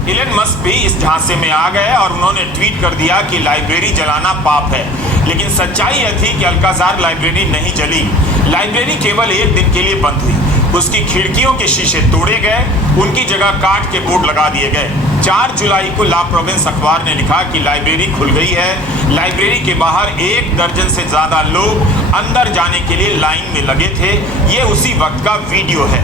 इलन मस्क भी इस झांसे में आ गए और उन्होंने ट्वीट कर दिया कि लाइब्रेरी जलाना पाप है। लेकिन सच्चाई यह थी कि अल्काजार लाइब्रेरी नहीं जली। लाइब्रेरी केवल एक दिन के लिए बंद हुई। उसकी खिड़कियों के शीशे तोड़े गए, उनकी जगह काठ के बोर्ड लगा दिए गए। 4 जुलाई को ला प्रोविडेंस अखबार ने लिखा कि लाइब्रेरी खुल गई है। लाइब्रेरी के बाहर 1 दर्जन से ज्यादा लोग अंदर जाने के लिए लाइन में लगे थे। ये उसी वक्त का वीडियो है।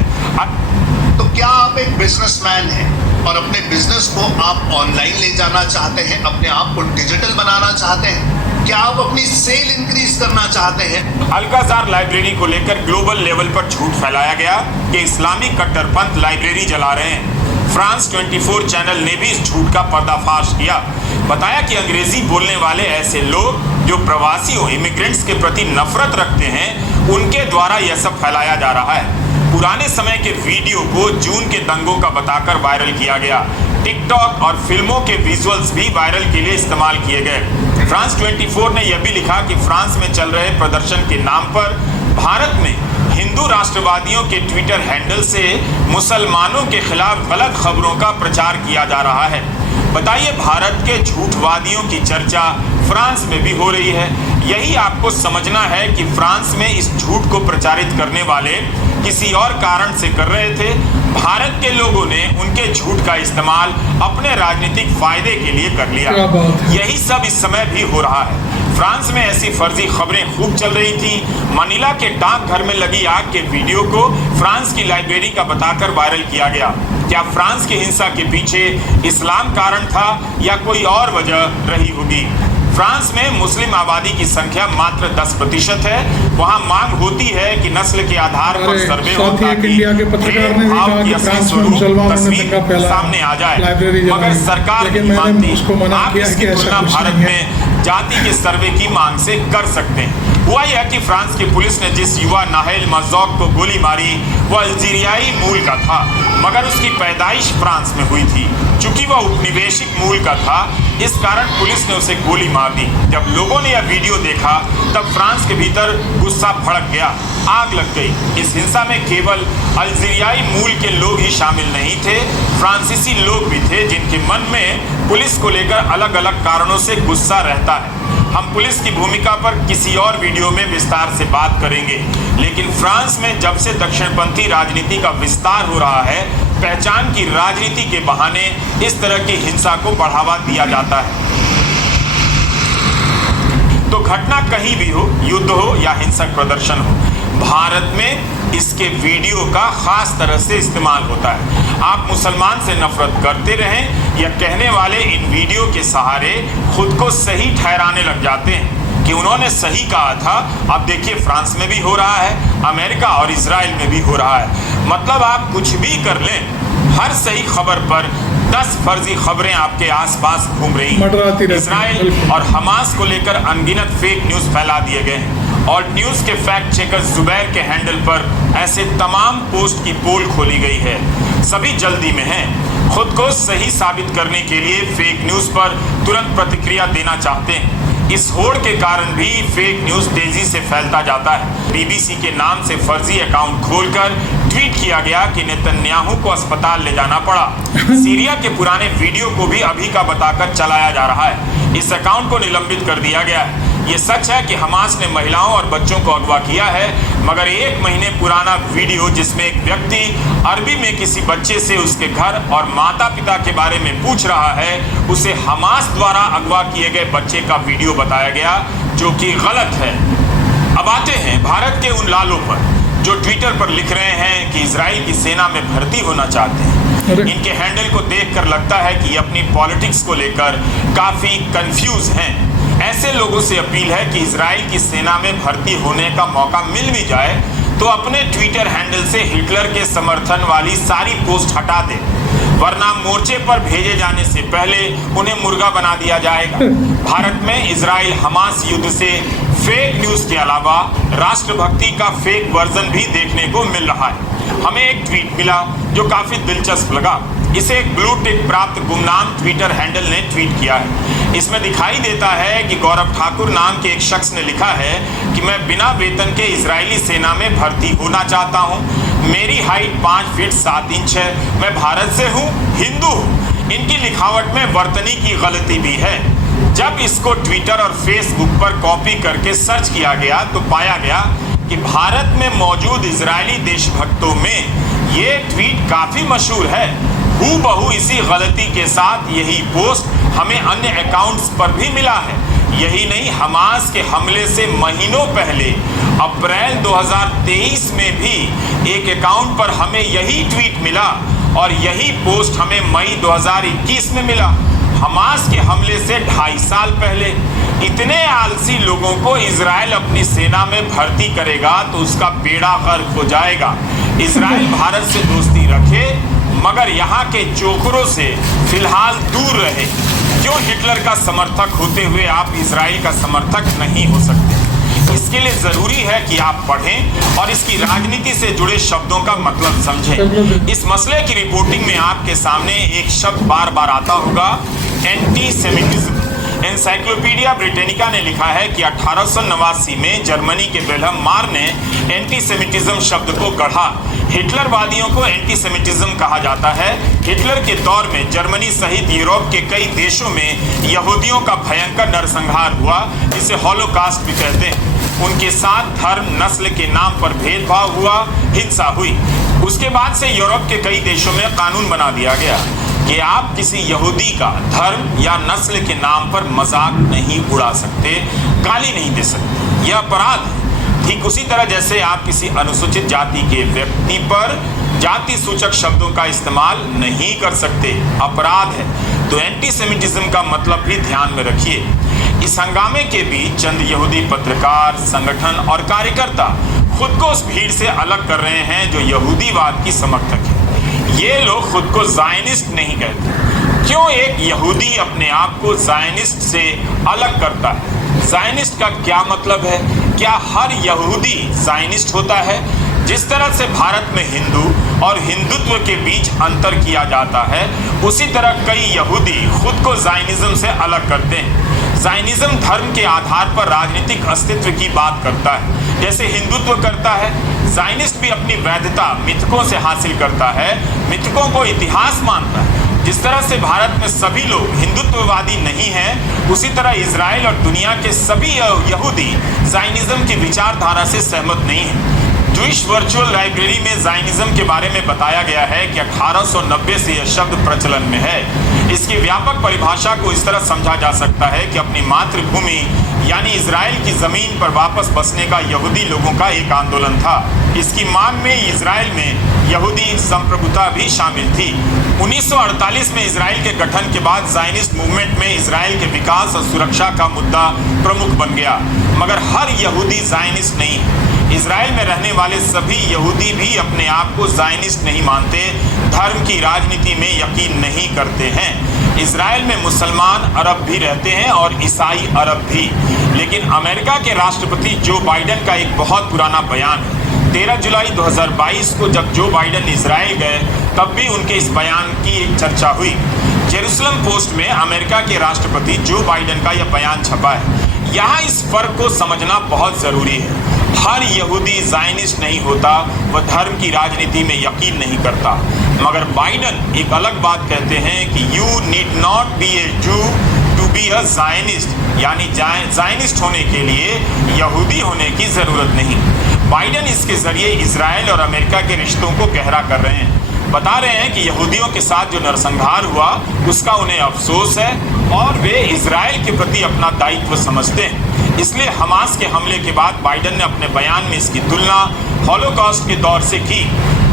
तो क्या आप एक बिजनेसमैन हैं और अपने बिजनेस को आप ऑनलाइन ले जाना चाहते हैं, अपने आप को डिजिटल बनाना चाहते हैं? क्या आप अपनी सेल इंक्रीज करना चाहते हैं? अल्काजार लाइब्रेरी को लेकर ग्लोबल लेवल पर झूठ फैलाया गया कि इस्लामी कट्टरपंथ लाइब्रेरी जला रहे हैं। फ्रांस 24 चैनल ने भी इस झूठ का पर्दाफाश किया। बताया कि अंग्रेजी बोलने वाले ऐसे लोग जो प्रवासियों इमिग्रेंट्स के प्रति नफरत रखते हैं, उनके द्वारा यह सब फैलाया जा रहा है। पुराने समय के वीडियो को जून के दंगों का बताकर वायरल किया गया। टिकटॉक और फिल्मों के विजुअल्स भी वायरल के लिए इस्तेमाल किए गए। फ्रांस 24 ने यह भी लिखा कि फ्रांस में चल रहे प्रदर्शन के नाम पर भारत में हिंदू राष्ट्रवादियों के ट्विटर हैंडल से मुसलमानों के खिलाफ गलत खबरों का प्रचार किया जा रहा है। बताइए, भारत के झूठवादियों की चर्चा फ्रांस में भी हो रही है। यही आपको समझना है कि फ्रांस में इस झूठ को प्रचारित करने वाले किसी और कारण से कर रहे थे। भारत के लोगों ने उनके झूठ का इस्तेमाल अपने राजनीतिक फायदे के लिए कर लिया। यही सब इस समय भी हो रहा है। फ्रांस में ऐसी फर्जी खबरें खूब चल रही थी। मनीला के डाकघर में लगी आग के वीडियो को फ्रांस की लाइब्रेरी का बताकर वायरल किया गया। क्या फ्रांस की हिंसा के पीछे इस्लाम कारण था या कोई और वजह रही होगी? फ्रांस में मुस्लिम आबादी की संख्या मात्र 10% है। वहां मांग होती है कि नस्ल के आधार पर सर्वे हो ताकि इंडिया के पत्रकार ने भी कहा कि फ्रांस में मुसलमानों ने दंगा फैलाया, सामने आ जाए, लाइब्रेरी मगर सरकार नहीं मानती। आप इसकी तुलना भारत है। में जाति के सर्वे की मांग से कर सकते हैं। हुआ यह कि फ्रांस की पुलिस ने जिस युवा नाहेल मजौक को गोली मारी वह अल्जीरियाई मूल का था, मगर उसकी पैदाइश फ्रांस में हुई थी। चूंकि वह उपनिवेशिक मूल का था, इस कारण पुलिस ने उसे गोली मार दी। जब लोगों ने यह वीडियो देखा तब फ्रांस के भीतर गुस्सा भड़क गया, आग लग गई। इस हिंसा में केवल अल्जीरियाई मूल के लोग ही शामिल नहीं थे, फ्रांसीसी लोग भी थे जिनके मन में पुलिस को लेकर अलग अलग कारणों से गुस्सा रहता है। हम पुलिस की भूमिका पर किसी और वीडियो में विस्तार से बात करेंगे। लेकिन फ्रांस में जब से दक्षिणपंथी राजनीति का विस्तार हो रहा है, पहचान की राजनीति के बहाने इस तरह की हिंसा को बढ़ावा दिया जाता है। तो घटना कहीं भी हो, युद्ध हो या हिंसक प्रदर्शन हो, भारत में इसके वीडियो का खास तरह से इस्तेमाल होता है। आप मुसलमान से नफरत करते रहें या कहने वाले इन वीडियो के सहारे खुद को सही ठहराने लग जाते हैं कि उन्होंने सही कहा था। अब देखिए, फ्रांस में भी हो रहा है, अमेरिका और इजराइल में भी हो रहा है। मतलब आप कुछ भी कर लें, हर सही खबर पर 10 फर्जी खबरें आपके आसपास घूम रही हैं। इजराइल और हमास को लेकर अनगिनत फेक न्यूज फैला दिए गए हैं और न्यूज के फैक्ट चेकर जुबैर के हैंडल पर ऐसे तमाम पोस्ट की पोल खोली गई है। सभी जल्दी में हैं, खुद को सही साबित करने के लिए फेक न्यूज पर तुरंत प्रतिक्रिया देना चाहते हैं। इस होड़ के कारण भी फेक न्यूज तेजी से फैलता जाता है। बीबीसी के नाम से फर्जी अकाउंट खोलकर ट्वीट किया गया कि नेतन्याहू को अस्पताल ले जाना पड़ा। सीरिया के पुराने वीडियो को भी अभी का बताकर चलाया जा रहा है। इस अकाउंट को निलंबित कर दिया गया है। ये सच है कि हमास ने महिलाओं और बच्चों को अगवा किया है, मगर 1 महीने पुराना वीडियो जिसमें एक व्यक्ति अरबी में किसी बच्चे से उसके घर और माता पिता के बारे में पूछ रहा है, उसे हमास द्वारा अगवा किए गए बच्चे का वीडियो बताया गया, जो कि गलत है। अब आते हैं भारत के उन लालों पर जो ट्विटर पर लिख रहे हैं कि इजराइल की सेना में भर्ती होना चाहते हैं। इनके हैंडल को देखकर लगता है कि ये अपनी पॉलिटिक्स को लेकर काफी कंफ्यूज हैं। ऐसे लोगों से अपील है कि इजराइल की सेना में भर्ती होने का मौका मिल भी जाए तो अपने ट्विटर हैंडल से हिटलर के समर्थन वाली सारी पोस्ट हटा दे, वरना मोर्चे पर भेजे जाने से पहले उन्हें मुर्गा बना दिया जाएगा। भारत में इजराइल हमास युद्ध से फेक न्यूज के अलावा राष्ट्रभक्ति का फेक वर्जन भी देखने को मिल रहा है। हमें एक ट्वीट मिला जो काफी दिलचस्प लगा। इसे एक ब्लू टिक प्राप्त गुमनाम ट्विटर हैंडल ने ट्वीट किया है। इसमें दिखाई देता है कि गौरव ठाकुर नाम के एक शख्स ने लिखा है कि मैं बिना वेतन के इजरायली सेना में भर्ती होना चाहता हूं। मेरी हाइट 5 फीट 7 इंच है। मैं भारत से हूं, हिंदू हूं। इनकी लिखावट में वर्तनी की गलती भी है। जब इसको ट्विटर और फेसबुक पर कॉपी करके सर्च किया गया तो पाया गया कि भारत में मौजूद इजरायली देशभक्तों में ये ट्वीट काफी मशहूर है। हूबहू इसी गलती के साथ यही पोस्ट हमें अन्य अकाउंट्स पर भी मिला है। यही नहीं, हमास के हमले से महीनों पहले अप्रैल 2023 में भी एक अकाउंट पर हमें यही ट्वीट मिला और यही पोस्ट हमें मई 2021 में मिला। हमास के हमले से 2.5 साल पहले। इतने आलसी लोगों को इजराइल अपनी सेना में भर्ती करेगा तो उसका बेड़ा गर्क हो जाएगा। इजराइल भारत से दोस्ती रखे मगर यहाँ के चोखरों से फिलहाल दूर रहे। क्यों हिटलर का समर्थक होते हुए आप इजराइल का समर्थक नहीं हो सकते? इसके लिए जरूरी है कि आप पढ़ें और इसकी राजनीति से जुड़े शब्दों का मतलब समझें। इस मसले की रिपोर्टिंग में आपके सामने एक शब्द बार बार आता होगा, एंटीसेमिटिज्म। एनसाइक्लोपीडिया ब्रिटेनिका ने लिखा है कि 1889 में जर्मनी के विल्हेम मार ने एंटीसेमिटिज्म शब्द को गढ़ा। हिटलरवादियों को एंटीसेमिटिज्म कहा जाता है। हिटलर के दौर में जर्मनी सहित यूरोप के कई देशों में यहूदियों का भयंकर नरसंहार हुआ, जिसे हॉलोकास्ट भी कहते हैं। उनके साथ धर्म, नस्ल के नाम पर भेदभाव हुआ, हिंसा हुई। उसके बाद से यूरोप के कई देशों में कानून बना दिया गया कि आप किसी यहूदी का धर्म या नस्ल के नाम पर मजाक नहीं उड़ा सकते, गाली नहीं दे सकते। यह अपराध है। ठीक उसी तरह जैसे आप किसी अनुसूचित जाति के व्यक्ति पर जाति सूचक शब्दों का इस्तेमाल नहीं कर सकते, अपराध है। तो एंटीसेमिटिज्म का मतलब भी ध्यान में रखिए। इस हंगामे के बीच चंद यहूदी पत्रकार, संगठन और कार्यकर्ता खुद को उस भीड़ से अलग कर रहे हैं जो यहूदीवाद की समर्थक है। ये लोग खुद को ज़ायनिस्ट नहीं कहते। क्यों एक यहूदी अपने आप को ज़ायनिस्ट से अलग करता है? ज़ायनिस्ट का क्या मतलब है? क्या हर यहूदी ज़ायनिस्ट होता है? जिस तरह से भारत में हिंदू और हिंदुत्व के बीच अंतर किया जाता है, उसी तरह कई यहूदी खुद को ज़ायनिज्म से अलग करते हैं। ज़ायनिज्म धर्म के आधार पर राजनीतिक अस्तित्व की बात करता है, जैसे हिंदुत्व करता है। ज़ायनिस्ट भी अपनी वैधता मिथकों से हासिल करता है, मिथकों को इतिहास मानता है। जिस तरह से भारत में सभी लोग हिंदुत्ववादी नहीं हैं, उसी तरह इजराइल और दुनिया के सभी यहूदी ज़ायनिज्म की विचारधारा से सहमत नहीं हैं। ज्यूइश वर्चुअल लाइब्रेरी में ज़ायनिज्म के बारे में बताया गया है कि 1890 से यह शब्द प्रचलन में है। इसकी व्यापक परिभाषा को इस तरह समझा जा सकता है कि अपनी मातृभूमि यानी इजराइल की जमीन पर वापस बसने का यहूदी लोगों का एक आंदोलन था। इसकी मांग में इजराइल में यहूदी संप्रभुता भी शामिल थी। 1948 में इजराइल के गठन के बाद ज़ायनिस्ट मूवमेंट में इजराइल के विकास और सुरक्षा का मुद्दा प्रमुख बन गया, मगर हर यहूदी ज़ायनिस्ट नहीं है। इजराइल में रहने वाले सभी यहूदी भी अपने आप को ज़ायनिस्ट नहीं मानते, धर्म की राजनीति में यकीन नहीं करते हैं। इजराइल में मुसलमान अरब भी रहते हैं और ईसाई अरब भी। लेकिन अमेरिका के राष्ट्रपति जो बाइडेन का एक बहुत पुराना बयान है। 13 जुलाई 2022 को जब जो बाइडेन इजराइल गए तब भी उनके इस बयान की एक चर्चा हुई। जेरूसलम पोस्ट में अमेरिका के राष्ट्रपति जो बाइडेन का यह बयान छपा है। यहाँ इस फर्क को समझना बहुत ज़रूरी है। हर यहूदी ज़ायनिस्ट नहीं होता, वह धर्म की राजनीति में यकीन नहीं करता। मगर बाइडेन एक अलग बात कहते हैं कि यू नीड नॉट बी ए जू टू बी अ ज़ायनिस्ट, यानी ज़ायनिस्ट होने के लिए यहूदी होने की ज़रूरत नहीं। बाइडेन इसके ज़रिए इजराइल और अमेरिका के रिश्तों को गहरा कर रहे हैं। बता रहे हैं कि यहूदियों के साथ जो नरसंहार हुआ उसका उन्हें अफसोस है और वे इजराइल के प्रति अपना दायित्व समझते हैं। इसलिए हमास के हमले के बाद बाइडेन ने अपने बयान में इसकी तुलना हॉलोकॉस्ट के दौर से की।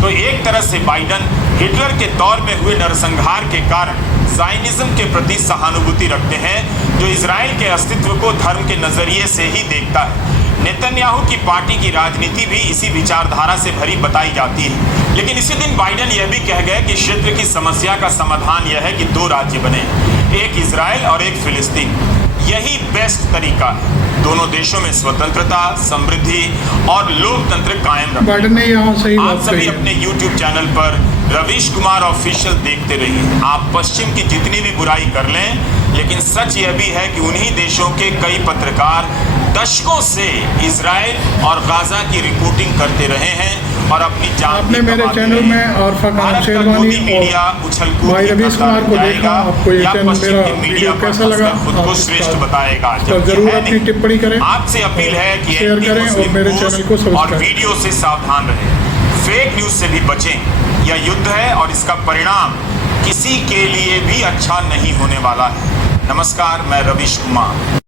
तो एक तरह से बाइडेन हिटलर के दौर में हुए नरसंहार के कारण ज़ायनिज़्म के प्रति सहानुभूति रखते हैं, जो इजराइल के अस्तित्व को धर्म के नजरिए से ही देखता है। नेतन्याहू की पार्टी की राजनीति भी इसी विचारधारा से भरी बताई जाती है। लेकिन इसी दिन बाइडेन यह भी कह गए कि क्षेत्र की समस्या का समाधान यह है कि 2 राज्य बने, एक इजराइल और एक फिलिस्तीन। यही बेस्ट तरीका है। दोनों देशों में स्वतंत्रता, समृद्धि और लोकतंत्र कायम रखने। बाइडेन ने यहाँ सही आप बात सभी कही है। अपने YouTube चैनल पर रवीश कुमार ऑफिशियल देखते रहिए। आप पश्चिम की जितनी भी बुराई कर लें, लेकिन सच यह भी है कि उन्हीं देशों के कई पत्रकार दशकों से इजराइल और गाजा की रिपोर्टिंग करते रहे हैं और अपनी जान आपने भी मेरे गंवा दी चैनल है। में आरफा खानम भारत का शेरवानी मोदी मीडिया और उछल-कूद भाई की रवीश कतार कुमार को में देखा। जाएगा आपको ये या चैनल पश्चिम मेरा के मीडिया वीडियो पर कैसा लगा, खुद को आप श्रेष्ठ इसका बताएगा, पर जबकि जरूर है अपनी नहीं। टिप्पणी करें, आपसे अपील है कि शेयर करें और एंटी-मुस्लिम मेरे पोस्ट चैनल को सब्सक्राइब और वीडियो से सावधान रहें। फेक न्यूज से भी बचें। यह युद्ध है और इसका परिणाम किसी के लिए भी अच्छा नहीं होने वाला है। नमस्कार, मैं रवीश कुमार।